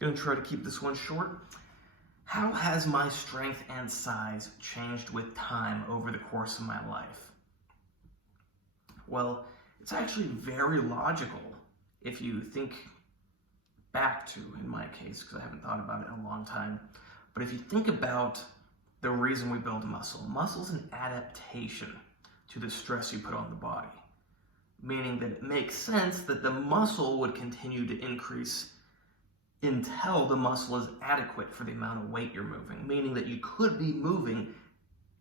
Gonna try to keep this one short. How has my strength and size changed with time over the course of my life? Well, it's actually very logical if you think back to, in my case, because I haven't thought about it in a long time, but if you think about the reason we build muscle, muscle's an adaptation to the stress you put on the body, meaning that it makes sense that the muscle would continue to increase until the muscle is adequate for the amount of weight you're moving, meaning that you could be moving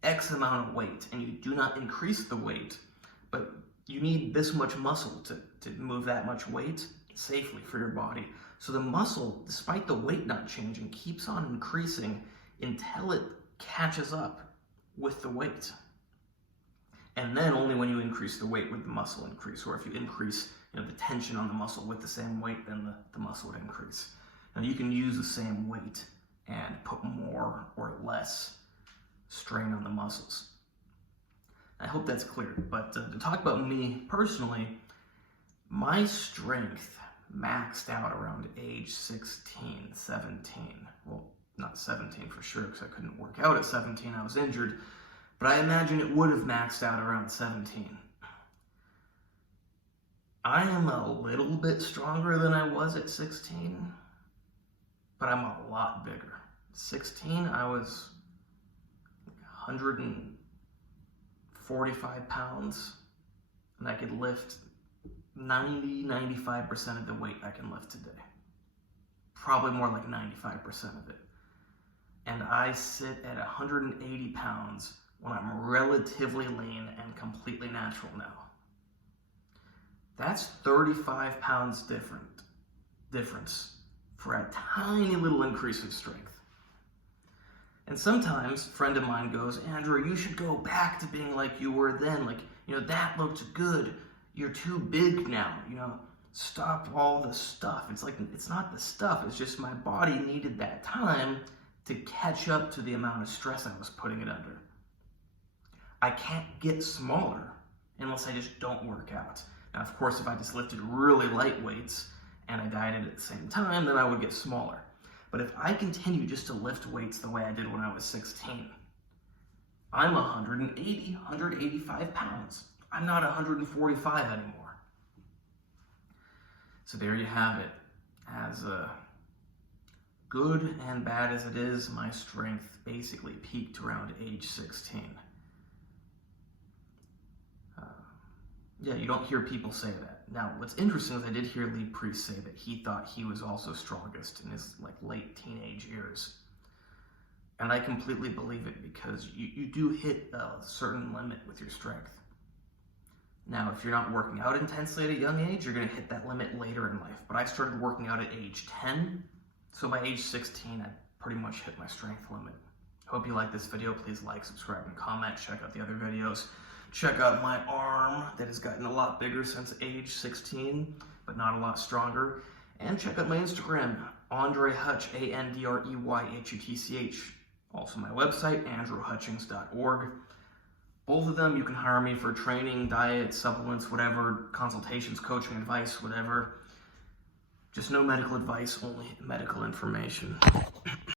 X amount of weight and you do not increase the weight, but you need this much muscle to move that much weight safely for your body. So the muscle, despite the weight not changing, keeps on increasing until it catches up with the weight. And then only when you increase the weight would the muscle increase, or if you increase the tension on the muscle with the same weight, then the muscle would increase. Now you can use the same weight and put more or less strain on the muscles. I hope that's clear, but to talk about me personally, my strength maxed out around age 16, 17. Well, not 17 for sure, because I couldn't work out at 17, I was injured, but I imagine it would have maxed out around 17. I am a little bit stronger than I was at 16, but I'm a lot bigger. 16, I was 145 pounds, and I could lift 95% of the weight I can lift today. Probably more like 95% of it. And I sit at 180 pounds when I'm relatively lean and completely natural now. That's 35 pounds difference for a tiny little increase in strength. And sometimes a friend of mine goes, Andrew, you should go back to being like you were then. Like, that looked good. You're too big now, stop all the stuff. It's like, it's not the stuff, it's just my body needed that time to catch up to the amount of stress I was putting it under. I can't get smaller unless I just don't work out. Now, of course, if I just lifted really light weights and I dieted at the same time, then I would get smaller. But if I continue just to lift weights the way I did when I was 16, I'm 180, 185 pounds. I'm not 145 anymore. So there you have it. As good and bad as it is, my strength basically peaked around age 16. Yeah, you don't hear people say that. Now, what's interesting is I did hear Lee Priest say that he thought he was also strongest in his late teenage years. And I completely believe it, because you do hit a certain limit with your strength. Now, if you're not working out intensely at a young age, you're going to hit that limit later in life. But I started working out at age 10, so by age 16, I pretty much hit my strength limit. Hope you like this video. Please like, subscribe, and comment. Check out the other videos. Check out my arm that has gotten a lot bigger since age 16, but not a lot stronger. And check out my Instagram, AndreyHutch, AndreyHutch. Also my website, AndrewHutchings.org. Both of them, you can hire me for training, diet, supplements, whatever, consultations, coaching, advice, whatever. Just no medical advice, only medical information.